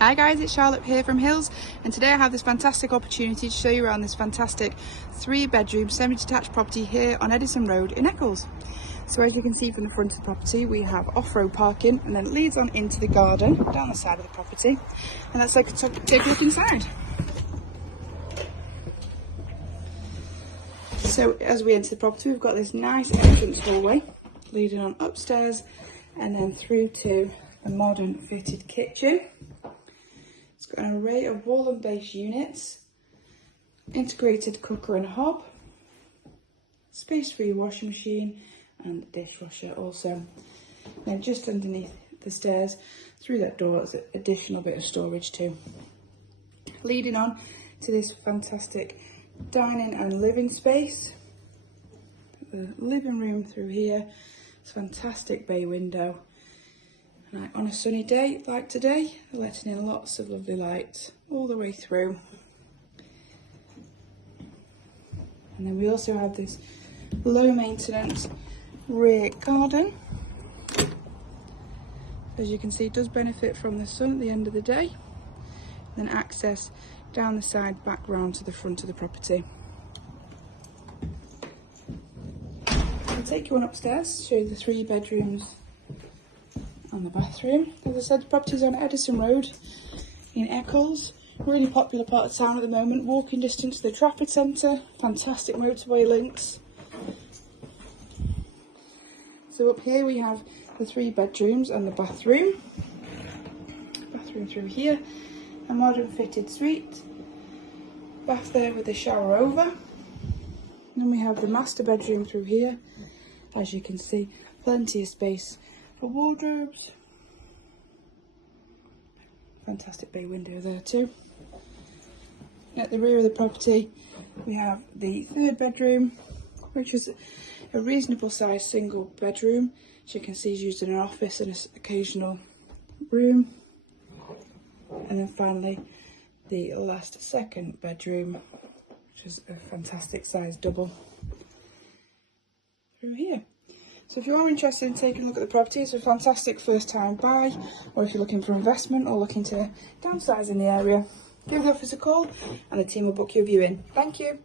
Hi guys, it's Charlotte here from Hills, and today I have this fantastic opportunity to show you around this fantastic 3-bedroom semi-detached property here on Edison Road in Eccles. So as you can see from the front of the property, we have off-road parking, and then it leads on into the garden down the side of the property, and let's take a look inside. So as we enter the property, we've got this nice entrance hallway leading on upstairs and then through to a modern fitted kitchen. It's got an array of wall and base units, integrated cooker and hob, space for your washing machine and dishwasher also. Then just underneath the stairs, through that door, there's an additional bit of storage too. Leading on to this fantastic dining and living space. The living room through here, it's a fantastic bay window. And on a sunny day like today, they're letting in lots of lovely light all the way through. And then we also have this low maintenance rear garden. As you can see, it does benefit from the sun at the end of the day. Then access down the side back round to the front of the property. I'll take you on upstairs, show you the 3 bedrooms and the bathroom. As I said, the property is on Edison Road in Eccles. Really popular part of town at the moment. Walking distance to the Trafford centre, fantastic motorway links. So up here we have the 3 bedrooms and the bathroom. Bathroom through here, a modern fitted suite. Bath there with the shower over. Then we have the master bedroom through here. As you can see, plenty of space for wardrobes. Fantastic bay window there too. At the rear of the property we have the 3rd bedroom, which is a reasonable sized single bedroom. As you can see, is used in an office and an occasional room. And then finally the last 2nd bedroom, which is a fantastic sized double through here. So if you are interested in taking a look at the property, it's a fantastic first time buy, or if you're looking for investment or looking to downsize in the area, give the office a call and the team will book your viewing. Thank you.